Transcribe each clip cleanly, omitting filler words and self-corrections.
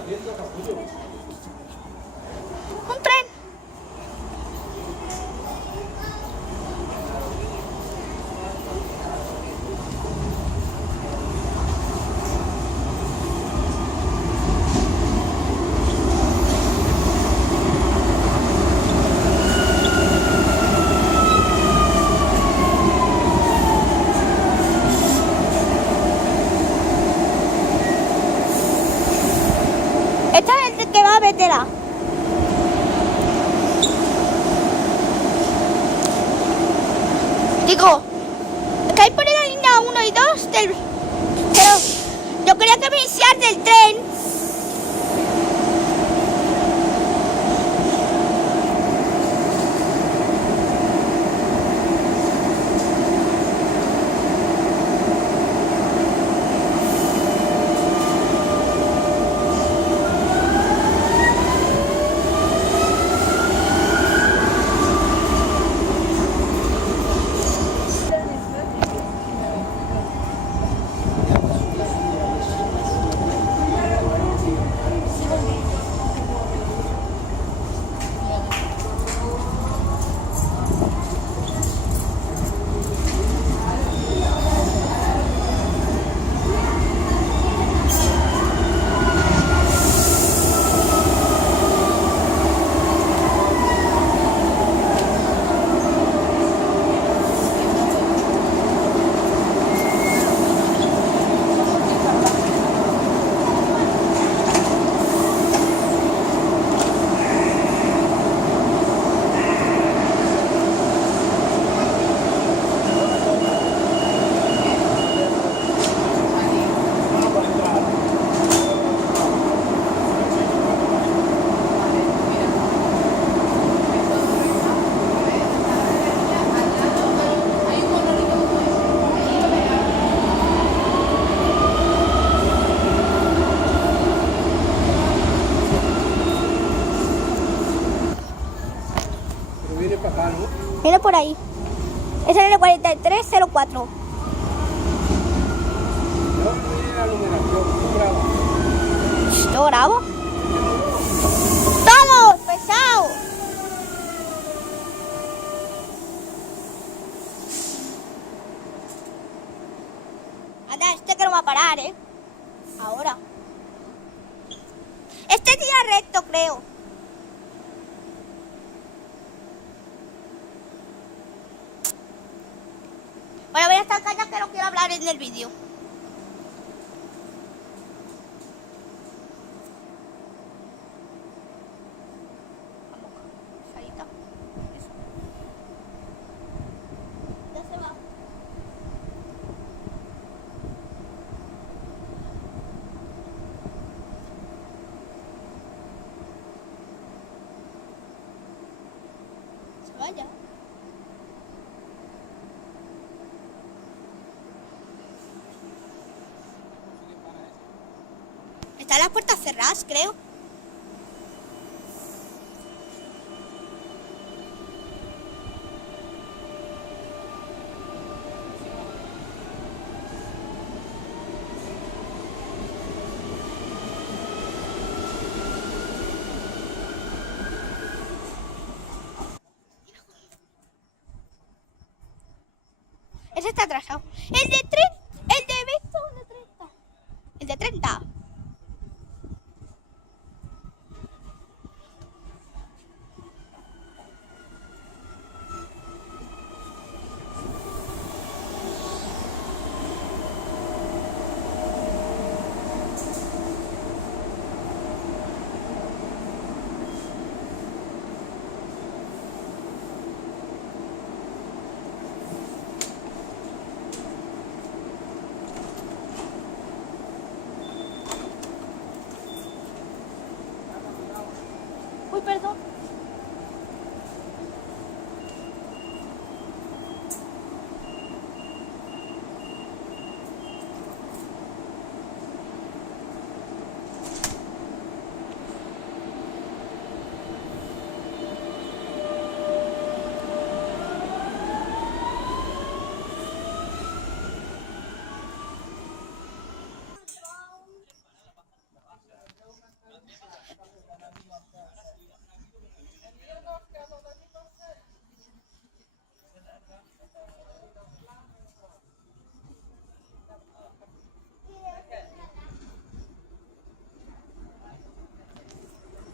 Un tren. Esta es el que va a Betela. Digo, que hay por ahí la línea 1 y 2 del... Pero yo quería que me hicieras del tren. Viene por ahí. Es el N4304. ¿Yo grabo? ¡Vamos! ¡Pesado! Anda, este que no va a parar, ¿eh? Ahora. Este tira recto, creo. Bueno, voy a estar callada que no quiero hablar en el vídeo. Vamos, ahí está. Eso. Ya se va. Se vaya. Están las puertas cerradas, creo. Ese está atrasado. El de 30. El de 20 o el de 30. El de 30.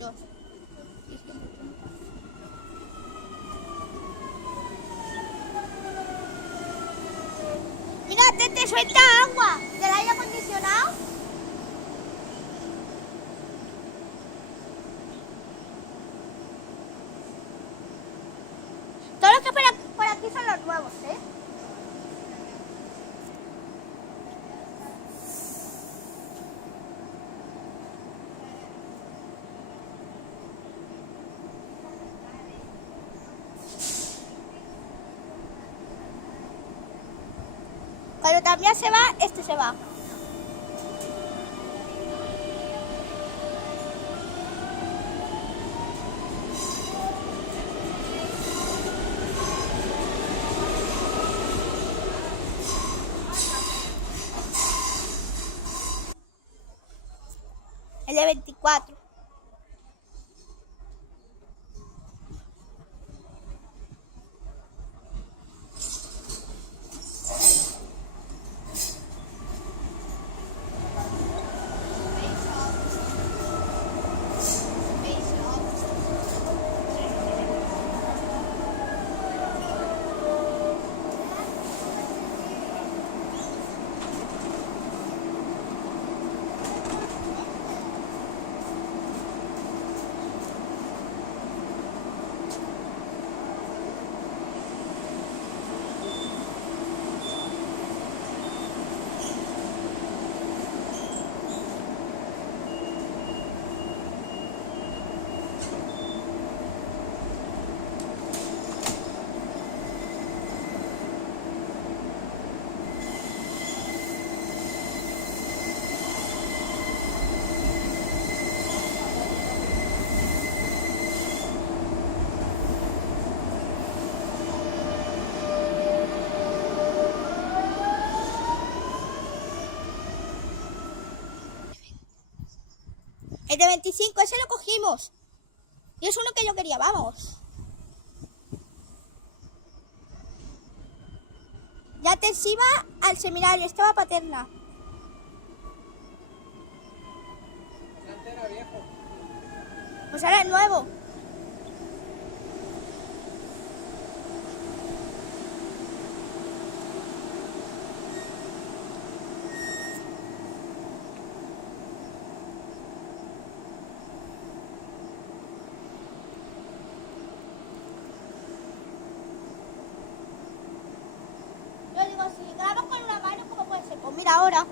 minutos. Mira, te suelta agua del aire acondicionado. Todo lo que por aquí son los nuevos, ¿eh? Cuando también se va, este se va. El de 24. El de 25, ese lo cogimos. Y es uno que yo quería, vamos. Ya te iba al seminario, estaba Paterna. Antes era viejo. Pues ahora es nuevo. Yo digo, si grabo con una mano, ¿cómo puede ser? Pues mira ahora.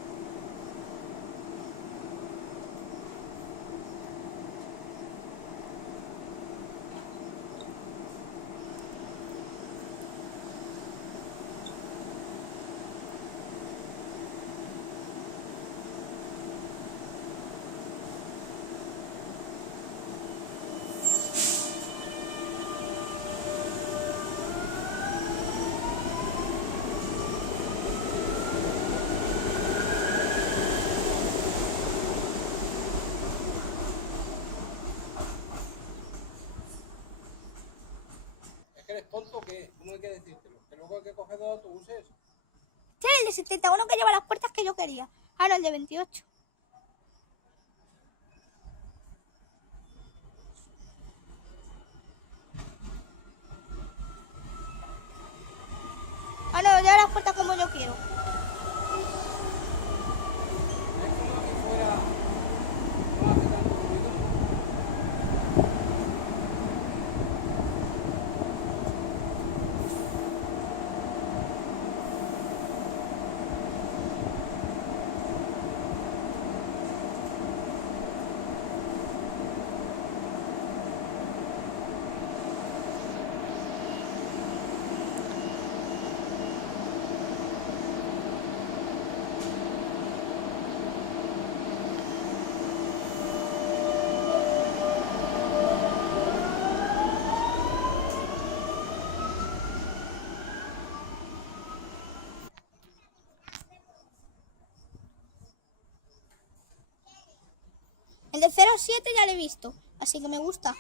¿Es que eres tonto o qué? ¿Cómo hay que decírtelo? Que luego hay que coger dos autobuses. Sí, el de 71 que lleva las puertas que yo quería. Ahora el de 28. Ah, no, lleva las puertas como yo quiero. Es como aquí fuera no hace tanto ruido. El de 07 ya lo he visto, así que me gusta.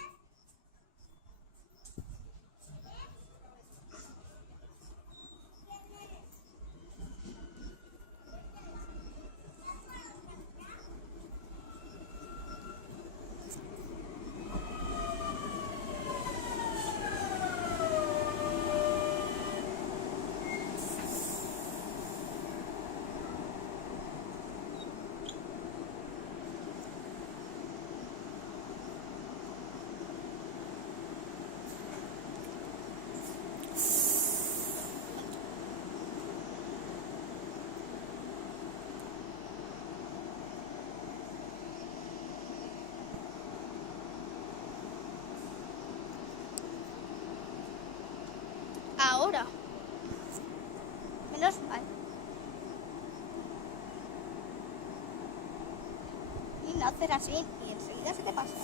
Menos mal. Y no hacer así y enseguida se te pasa.